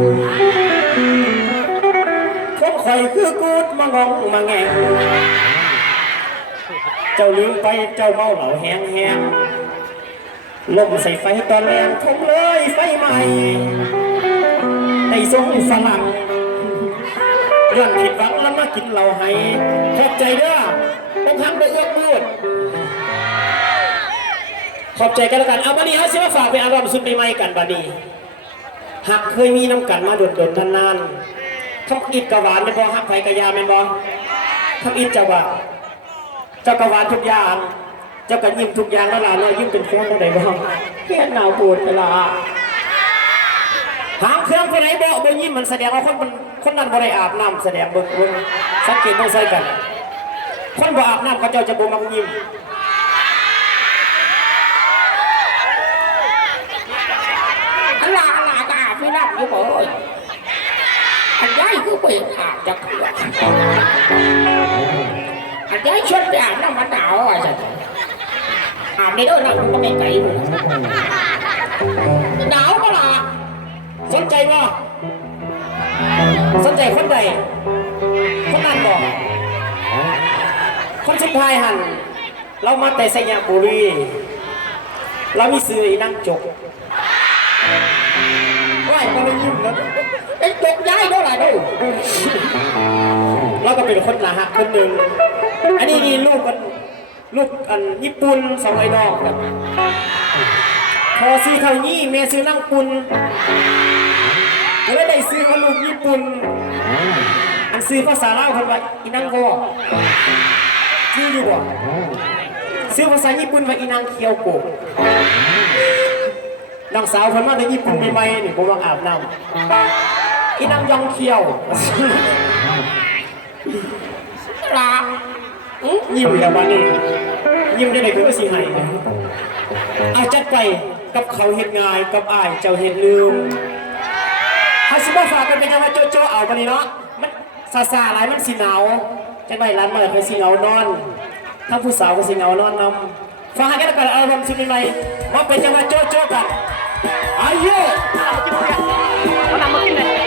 ดพวกข่อยคือกูดมางงมาแงงเจ้าลืมไปเจ้าเมาเหล่าแห้งแห้งลมใส่ไฟตอนแรงทงเลยไฟใหม่ในทรงฝรั่งย้อนผิดหวังแล้วมากินเหล้าให้ขอบใจเด้อต้องทำด้วยเอื้อพูดขอบใจกันแล้วกันเอาบันนี้เขาเชื่อฝากไปอารมณ์สุดใหม่ๆกันบันนี้หากเคยมีน้ำกันมาโดดๆนานๆทำอิดกระหวานเป็นบอฮักไฟกระยาเป็นบอทำอิดจะว่าเจ้ากระหวานทุกอย่างเจ้ากันยิ้มทุกอย่างแล้วล่ะเลยยิ้มเป็นแฟนอะไรบ้างเพี้ยนหนาวปวดเวลาหางเครื่องไปไหนบอกเบยิ้มมันแสดงว่าคนนั้นบ่ได้อาบน้ำแสดงเบิ่งสังเกตต้องใส่กันคนบ่อาบน้ำเขาเจ้าจะบ่มักยิ้มอะไรก็อาบไม่รับอยู่บ่อันย้ายคือไปอาบจะเขื่อนอันย้ายชดไปอาบน้ำมันหนาวอ่ะจ้ะอาบในด้วยน้ำมันก็ไม่ไกลเลยหนาวก็ล่ะสนใจบ่สนใจคนใดคนนั้นบอกคนสุดท้ายหันเรามาแต่สยามบุรีเรามีซื้ออีนั่งจกว่ายก็ไม่ยิ้มแล้วไอ้จกย้ายเท่าไหร่ดูเราก็เป็นคนหนาหักคนหนึ่งอันนี้นี่ลูกอันญี่ปุ่นสองไอ้ดอกแบบพอซื้อเท่านี้แม่ซื้อนั่งปุ่นแล้วได้ซื้อมาลูกญี่ปุ่นอันซื้อภาษาลาวคนว่าอีนังโกซื้ออยู่บ่ซื้อภาษาญี่ปุ่นว่าอีนังเคียวโกนางสาวคนมาในญี่ปุ่นใหม่ๆนี่ผมลองอาบน้ำอีนังยองเคียวลายิ้มแล้ววันนี้ยิ้มได้ไหมคือว่าสีไห้เอาจัดไปกับเขาเห็ดงายกับอ้ายเจ้าเห็ดลืมฮัสมาฝากกันเป็นยังไงโจเอาไปนี่เนาะมันซาอะไรมันสีหนาวจังไรร้านมาเลยเป็นสีหนาวนอนถ้าผู้สาวก็สีหนาวนอนนำฟังกันแล้วกันอารมณ์สุดใหม่ว่าเป็นยังไงโจกันอายุเอาหนังมากินเลย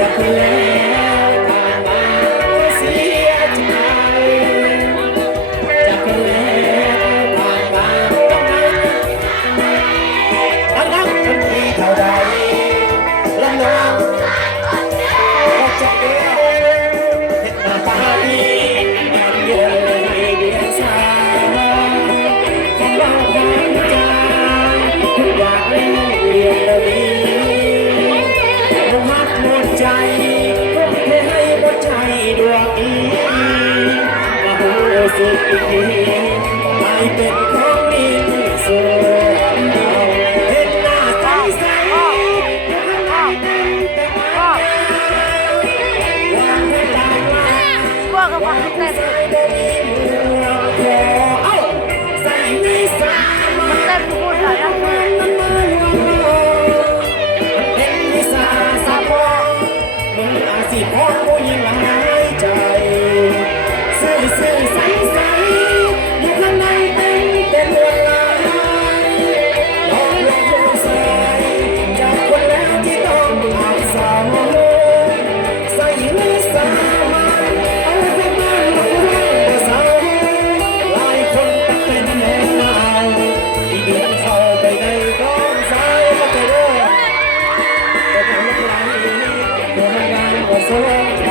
จะเพื่อนผ่านมาเสียใจจะเพื่อนผ่านมาตั้งคนที่เท่าใดลำลองก็จะเดียวเห็นหน้าตาดีมันเยอะให้เดียสาของเราความใจทุกอย่างเรียนแล้วนี้หักหมดใจก็ให้หมดใจดวงนี้มาหูสึกอีกทีไม่เป็นของดีที่สุดเห็นหน้าใสใสว่ากับว่าเต้นมันเต้นพูดอะไรนะมึงอาศิพรผู้ยิ่งหายใจซื่อใสอยู่ข้างในเป็นลวนลายหลอกลวงผู้ชายจากคนแล้วที่ต้องอาสาใส่ไม่สามารถเอาไปบ้านมาเรื่องภาษาหลายคนตักเป็นแม่เมาที่บินเข้าไปในกองสายก็จะเริ่มก็ทำอะไรก็ทำงานก็สวม